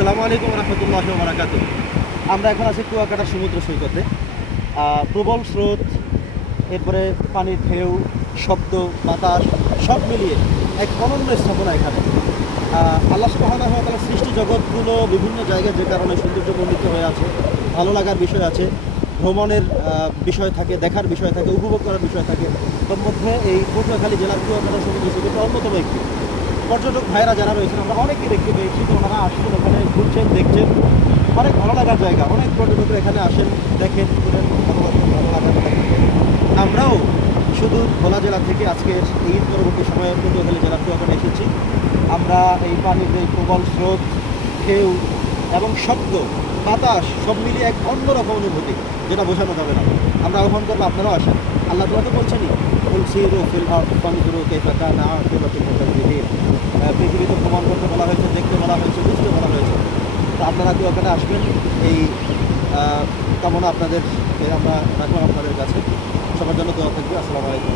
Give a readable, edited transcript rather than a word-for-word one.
আসসালামু আলাইকুম রহমতুল্লাহ বারাকাতুহু। আমরা এখন আছি কুয়াকাটা সমুদ্র সৈকতে। প্রবল স্রোত, এরপরে পানির ঢেউ, শব্দ, বাতাস সব মিলিয়ে এক অনন্য স্থাপনা এখানে। আল্লাহ সুবহানাহু ওয়া তাআলার সৃষ্টি জগৎগুলো বিভিন্ন জায়গায় যে কারণে সৌন্দর্যমণ্ডিত হয়ে আছে, ভালো লাগার বিষয় আছে, ভ্রমণের বিষয় থাকে, দেখার বিষয় থাকে, উপভোগ করার বিষয় থাকে। তোর মধ্যে এই পটুয়াখালী জেলার কুয়াকাটা সমুদ্র সৈকতটা অন্যতম একটি। পর্যটক ভাইরা যারা রয়েছেন আমরা অনেকেই দেখতে পেয়েছি, তো ওনারা আসছেন, ওখানে ঘুরছেন, দেখছেন। অনেক ভালো লাগার জায়গা, অনেক পর্যটকরা এখানে আসেন, দেখেন, ঘুরেন, ভালো লাগার থাকে। আমরাও শুধু ভোলা জেলা থেকে আজকে এই ঈদ পরবর্তী সময়ে পটুয়াখালী জেলার কুয়াকাটা এসেছি। আমরা এই পানির এই প্রবল স্রোত, ঢেউ এবং শব্দ, বাতাস সব মিলিয়ে এক অন্যরকম অনুভূতি, যেটা বোঝানো যাবে না। আমরা আহ্বান করবো আপনারাও আসেন। আল্লাহ তাআলা তো বলছেনই, কুল সিরু ফিল আরদি ফানজুরু কাইফা কানা আকিবাতুল মুকাজ্জিবিন। পৃথিবীতে ভ্রমণ করতে বলা হয়েছে, দেখতে বলা হয়েছে, বুঝতে বলা হয়েছে। তো আপনারা কুয়াকাটা আসবেন, এই কামনা আপনাদের আমরা রাখলাম আপনাদের কাছে। সবার জন্য দোয়া থাকবে। আসসালামু আলাইকুম।